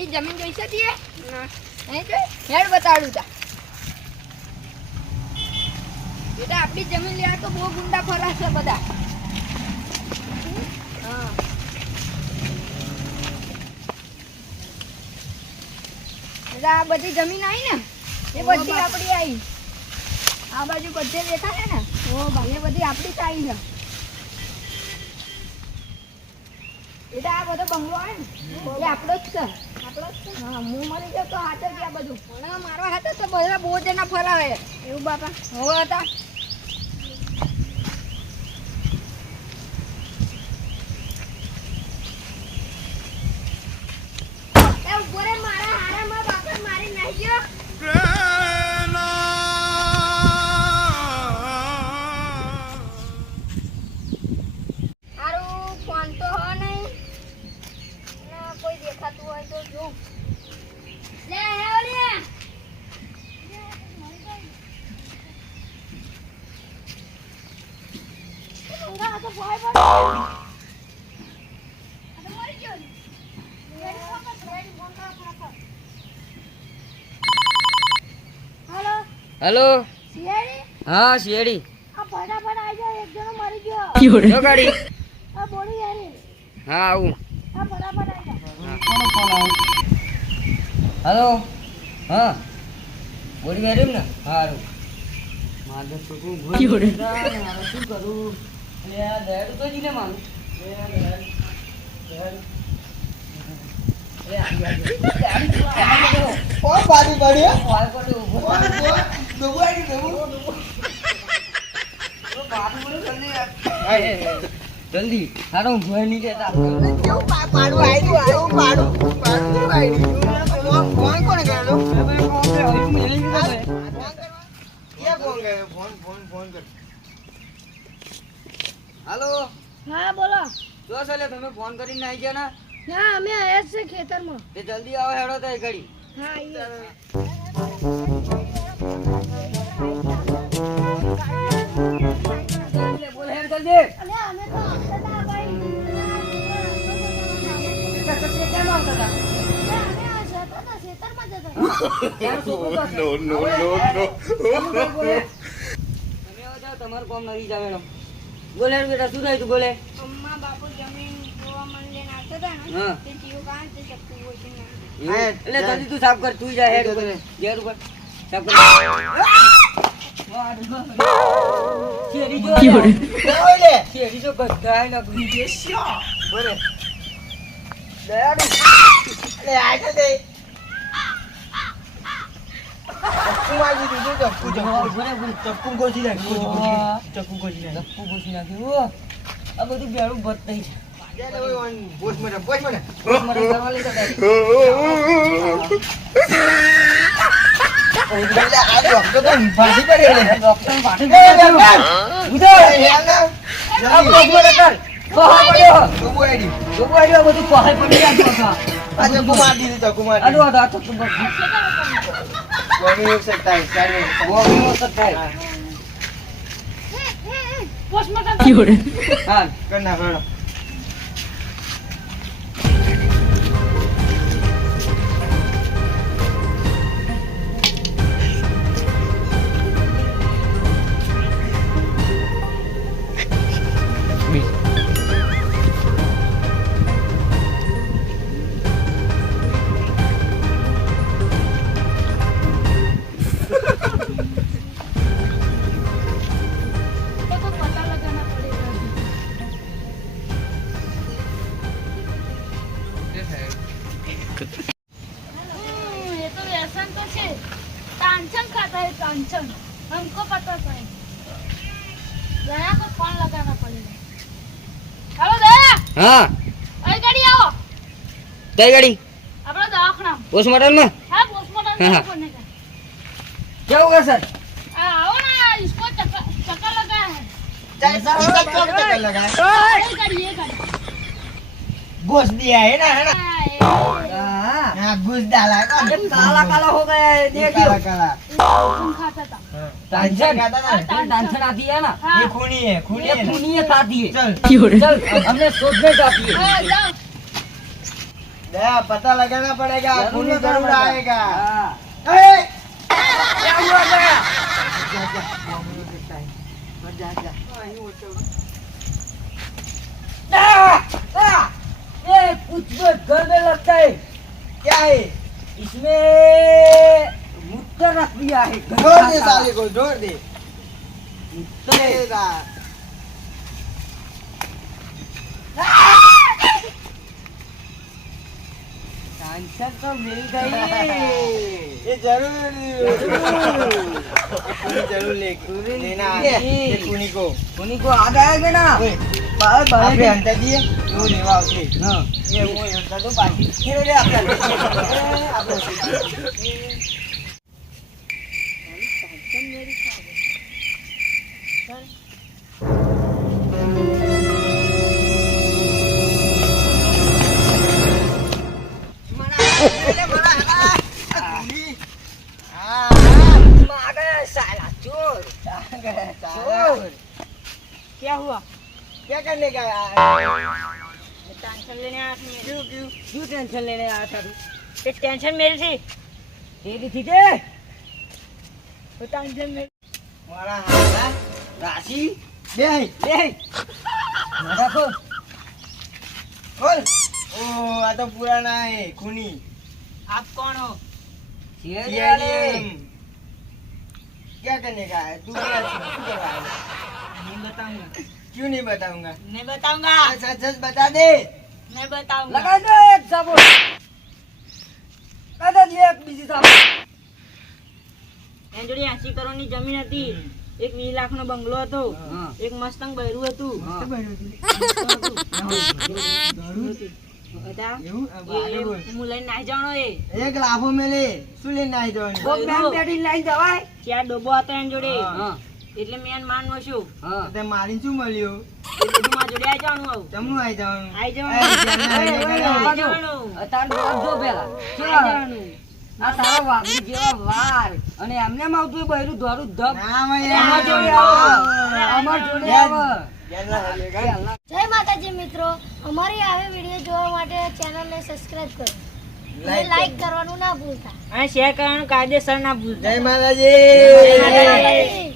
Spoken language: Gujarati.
આપણી જમીન જોઈ શકીએ ના નહીં જોઈ હેડ બતાડું તા બેટા આપણી જમીન લેવા તો બહુ ગુંડા ફરાશે બધા હા એટલે આ બધી જમીન આવી ને એ બધી આપણી આવી આ બાજુ બધે દેખાય ને એ બધી આપણી જ આવી છે એટલે આ બધો બંગલો આવે ને એ આપણો જ છે હા હું મરી જાઉં તો હાથે જ આ બધું મને મારવા હાથે તો બધા બહુ જણા ફરાવે એવું બાપા હવે હતા મારા હારામાં બાપા મારી નાખી ગયો हेलो हाँ सियाड़ी फटाफट आ जाओ एक जनो मरी गयो जो गाड़ी आ बोड़ी यारी हाँ आऊँ आ फटाफट आ हेलो जाओ हाँ बोड़ी गाड़ी में ना हाँ आऊँ माधव तो को भूल गया यार શું કરું એ આ દેડ તો જીને માનું એ દેડ એ આ ઓ બાડી બાડી કોલ કરે ઓ દબુઆડી દબુ ઓ બાડી બોલો જલ્દી યાર જલ્દી હારો ભોય ની કે તા કેવું પાડું આયું પાડું આયું ફોન કોને કર્યો હવે કોણ કે હવે મેલી ગયો એ ફોન કર્યો ફોન કર हेलो हां बोलो જો ચાલે તમે ફોન કરીને આવી ગયા ના ના અમે આયા છે ખેતરમાં તે જલ્દી આવો હેડો તો ઘડી હા આઈએ બોલ હેડ જલ્દી અલે અમે તો આવતા ભાઈ કેમ આવતા હતા અમે આ ખેતરમાં જતા યાર છોકરો તો નો તમે આવો જાવ તમારું કામ નથી જાવેનો બોલે બેટા શું થાય તું બોલે અમ્મા બાપુ જમીન જોવા મને નાખતા હતા ને હા. તે જીવ કાન તે ચક્કુ બોચી ના એટલે જલ્દી તું સાફ કર તું જા હેડ ઉપર ઘેર ઉપર સાફ કર શેરી જો ઓલે શેરી જો ગધાય ના ગુંજે બોલે દયાડુ અરે આ તો દે ચપ્પુ મારી દીધું ચપ્પુ ચપ્પુ ગોજી નાખ ચપ્પુ ગોજી નાખ લપ્પુ ઘૂસી નાખ્યું ઓ આ બધું બેડું ભત થઈ છે બોસ મને મારે કરવા લઈ જતા એટલે આ ડોક્ટર તો ફાંસી પડે ડોક્ટર પાઠે એ ડોક્ટર ઉધર હેલા આ ડોક્ટર કર કોહા પડ્યો દબુઆડી જોબો આડ્યો બધું કોહા પડી આ ડોક્ટર આ ચપ્પુ મારી દીધું ચપ્પુ મારી આડો આ તો તું બસ ગોમી એક સત્તાઈ ચાલે ગોમી નો સત્તાય પોસ્ટમોર્ટમ હા કર ના કરો ये तो व्यसन तो है टेंशन खाता है टेंशन हमको पता है दया को फोन लगाना पड़ेगा हेलो दया હા अरे गाड़ी आओ કઈ ગાડી अपना दवाखाना પોસ્ટમોર્ટમ માં हाँ पोस्टमार्टम हाँ। करने का क्या होगा सर आओ ना इसको चक्कर लगा है चक्कर लगा ये गाड़ी घुस दिया है ना हाँ, हाँ हाँ घुस डाला ये काला काला हो गया है देखियो काला काला तुम खाता था टेंशन खाता था टेंशन आती है ना हाँ ये खूनी है खूनी ये है ना। खूनियत आती है चल चल हमने सोचने आती है हाँ, जाओ दया पता लगाना पड़ेगा खूनी जरूर आएगा हाँ। ए! क्या हुआ गया? जा जा वो हम लोग देखता है मत जा जा ये कुछ तो घर में लगता है। क्या है इसमें मुद्दा रख दिया है। जोड़ दे साले को जोड़ दे मुद्दा है। चलेगा टेंशन तो मिल गई। ये जरूर जरूर लेना ये। ये खूनी को खूनी को आ जाएंगे ना। ओए, बाहर आपने बाहर हंटा दिए वो लेवा उसे हाँ। ये वो हंटा तो बाकी खेलो रे आपका क्या हुआ? क्या करने का यार टेंशन लेने आया था मेरी। क्यों क्यों क्यों टेंशन लेने आया था तू? ये टेंशन मेरी थी। तेरी थी ते? वो टेंशन मेरी। मारा हाथ राशि ले आई ले मारा को खोल ओ आ तो पुराना है खूनी आप कौन हो? सीआईडी वाले। क्या करने का है तू क्या तू कर रहा है नहीं बताऊंगा। क्यों नहीं बताऊंगा नहीं बताऊंगा। सच सच बता दे नहीं बताऊंगा। लगा दो एक साबुन। લગા દે એક બીજી સાબુન. એની જોડે 80 કરોડની જમીન હતી, એક 20 લાખનો બંગલો હતો, હા. એક મસ્તંગ બૈરું હતું. હા. બેટા, એવું? આગળ બોલ. હું લઈને નાઈ જવાનો એ. એક લાફો મેલે શું લઈને નાઈ જવાનું કોક બેન બેઠીને લઈને જવાય. ચાર ડબ્બો હતો એની જોડે. હા. એટલે મેં એને માનવો છું. હા. તે મારીને શું મળ્યું એટલે બધું મારા જોડે આઈ જવાનું આવું. તમનું આઈ જવાનું આઈ એ, જવાનું. જ્યાં ઓય, ના ઓય, આઈ ઓય. જવાનું. અત્યારે જોર જો પેલા. આઈ ચાલ. જવાનું. આ તારા વાઘરી જેવા વાળ અને એમને એમ આવતું બૈરું ધોરું ધબ. ના ભાઈ અમાર જોડે આવે. અમાર જોડે આવે. જય માતાજી મિત્રો, અમારી આવી વિડીયો જોવા માટે ચેનલને સબસ્ક્રાઇબ કરો અને લાઈક કરવાનું ના ભૂલતા. અને શેર કરવાનું કાયદેસર ના ભૂલતા. જય માતાજી જય માતાજી.